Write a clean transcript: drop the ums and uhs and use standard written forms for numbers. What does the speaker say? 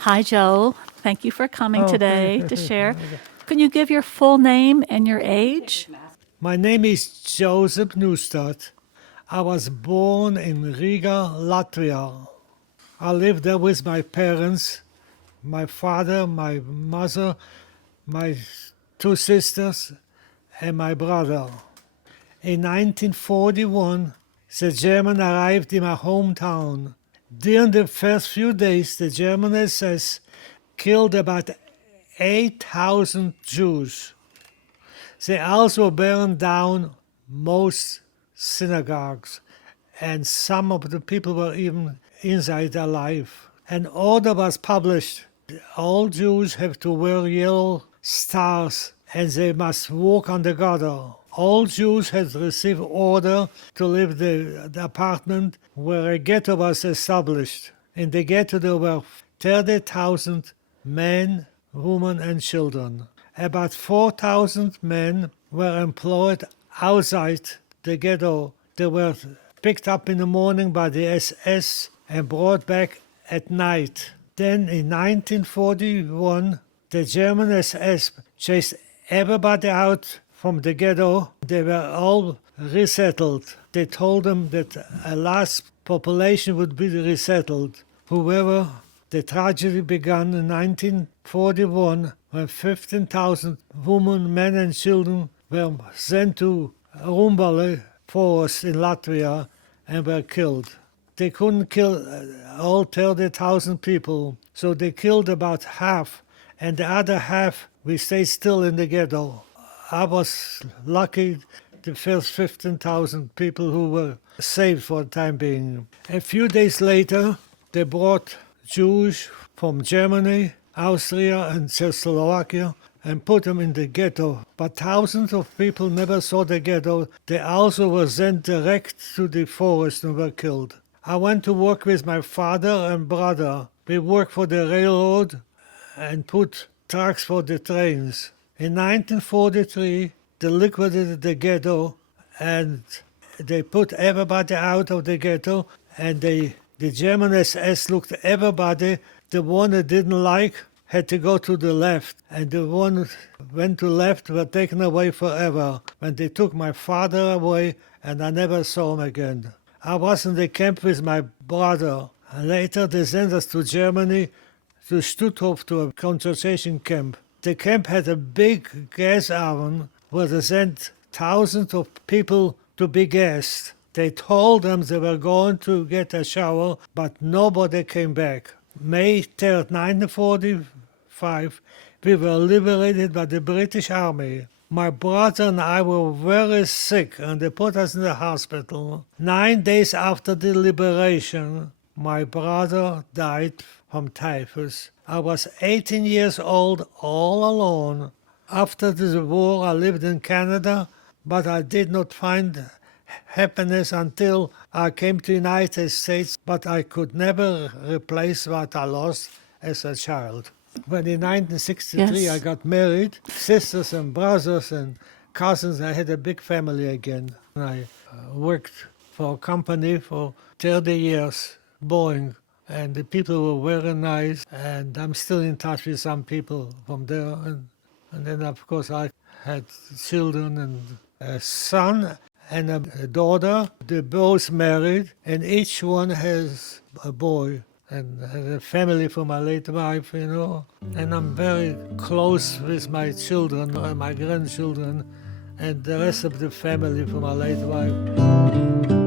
Hi, Joe. Thank you for coming Oh. today to share. Can you give your full name and your age? My name is Joseph Neustadt. I was born in Riga, Latvia. I lived there with my parents, my father, my mother, my two sisters, and my brother. In 1941, the German arrived in my hometown. During the first few days, the German SS killed about 8,000 Jews. They also burned down most synagogues, and some of the people were even inside alive. An order was published. All Jews have to wear yellow stars and they must walk on the gutter. All Jews had received order to leave the apartment where a ghetto was established. In the ghetto there were 30,000 men, women and children. About 4,000 men were employed outside the ghetto. They were picked up in the morning by the SS and brought back at night. Then in 1941, the German SS chased everybody out from the ghetto. They were all resettled. They told them that a last population would be resettled. However, the tragedy began in 1941 when 15,000 women, men and children were sent to Rumbale forest in Latvia and were killed. They couldn't kill all 30,000 people, so they killed about half, and the other half we stayed still in the ghetto. I was lucky, the first 15,000 people who were saved for the time being. A few days later, they brought Jews from Germany, Austria and Czechoslovakia and put them in the ghetto. But thousands of people never saw the ghetto. They also were sent direct to the forest and were killed. I went to work with my father and brother. We worked for the railroad and put trucks for the trains. In 1943, they liquidated the ghetto and they put everybody out of the ghetto, and the German SS looked at everybody. The one that didn't like had to go to the left, and the one who went to left were taken away forever. When they took my father away, and I never saw him again. I was in the camp with my brother, and later they sent us to Germany, to Stutthof, to a concentration camp. The camp had a big gas oven where they sent thousands of people to be gassed. They told them they were going to get a shower, but nobody came back. May 3rd, 1945, we were liberated by the British Army. My brother and I were very sick and they put us in the hospital. 9 days after the liberation, my brother died from typhus. I was 18 years old, all alone. After the war, I lived in Canada, but I did not find happiness until I came to the United States, but I could never replace what I lost as a child. When in 1963 Yes. I got married, sisters and brothers and cousins, I had a big family again. I worked for a company for 30 years, Boeing, and the people were very nice, and I'm still in touch with some people from there. And then, of course, I had children and a son and a daughter. They're both married, and each one has a boy and has a family for my late wife, you know. And I'm very close with my children and my grandchildren and the rest of the family for my late wife.